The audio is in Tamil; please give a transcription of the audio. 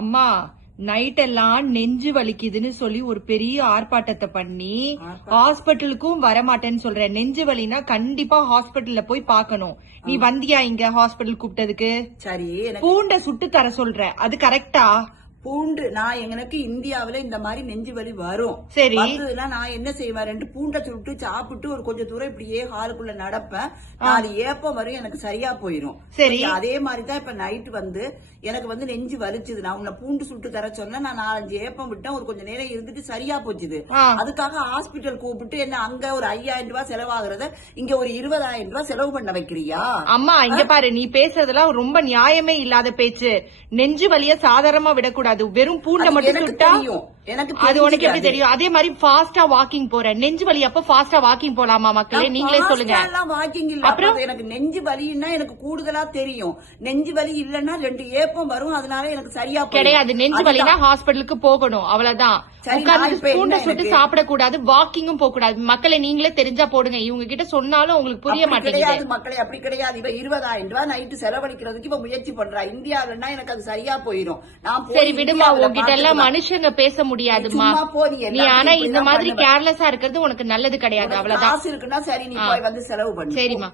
அம்மா நைட் எல்லாம் நெஞ்சு வலிக்குதுன்னு சொல்லி ஒரு பெரிய ஆர்ப்பாட்டத்தை பண்ணி ஹாஸ்பிட்டலுக்கும் வரமாட்டேன்னு சொல்ற. நெஞ்சு வலினா கண்டிப்பா ஹாஸ்பிட்டல்ல போய் பாக்கணும். நீ வந்தியா இங்க ஹாஸ்பிட்டல் கூப்பிட்டதுக்கு? சரி, பூண்ட சுட்டு தர சொல்ற, அது கரெக்டா? பூண்டு நான் எனக்கு இந்தியாவில இந்த மாதிரி நெஞ்சு வலி வரும். சரி, நான் என்ன செய்வேன், 2 பூண்டை சுட்டு சாப்பிட்டு ஒரு கொஞ்சம் தூரம் இப்படியே ஹாலுக்குள்ள நடப்பேன். 4 ஏப்பம் வரும், எனக்கு சரியா போயிரும். சரி, அதே மாதிரிதான் இப்ப நைட் வந்து எனக்கு வந்து நெஞ்சு வலிச்சுது. நான் உன்னை பூண்டு சுட்டு தர சொன்ன, நான் 4-5 ஏப்பம் விட்டேன். ஒரு கொஞ்சம் நேரம் இருந்துட்டு சரியா போச்சுது. அதுக்காக ஹாஸ்பிட்டல் கூப்பிட்டு என்ன அங்க ஒரு 5000 ரூபாய் செலவாகிறத இங்க ஒரு 20,000 ரூபாய் செலவு பண்ண வைக்கிறியா? அம்மா இங்க பாரு, நீ பேசுறதெல்லாம் ரொம்ப நியாயமே இல்லாத பேச்சு. நெஞ்சு வலிய சாதாரணமா விடக்கூடாது. வெறும் பூண்டை மட்டும் சுட்டா அது உனக்கு எப்படி தெரியும்? அதே மாதிரி ஃபாஸ்டா வாக்கிங் போற, நெஞ்சு வலி அப்ப ஃபாஸ்டா வாக்கிங் போலாமா மக்களே? நீங்களே சொல்லுங்க. வாக்கிங் இல்ல, அப்புறம் எனக்கு நெஞ்சு வலின்னா எனக்கு கூடுதலா தெரியும். நெஞ்சு வலி இல்லன்னா 2 ஏப்பம் வரும், அதனால எனக்கு சரியா கிடையாது. நெஞ்சு வலினா ஹாஸ்பிட்டலுக்கு போகணும், அவ்வளவுதான். பூண்டை சுட்டு சாப்பிடக்கூடாது, வாக்கிங்கும் போக கூடாது. மக்களை நீங்களே தெரிஞ்சா போடுங்க. இவங்க கிட்ட சொன்னாலும் உங்களுக்கு புரிய மாட்டேங்குது. மக்களை அப்படி கிடையாது. இவ 20,000 ரூபாய் நைட்டு செலவழிக்கிறதுக்கு இப்ப முயற்சி பண்றா. இந்தியாவிலன்னா எனக்கு அது சரியா போயிரும். சரி விடுமா, உங்ககிட்ட எல்லாம் மனுஷங்க பேச முடியாதுமா. நீ ஆனா இந்த மாதிரி கேர்லெஸ்ஸா இருக்கிறது உனக்கு நல்லது கிடையாது, அவ்வளவுதான். காசு இருக்குன்னா சரி, நீ போய் வந்து செலவு பண்ணு. சரிமா.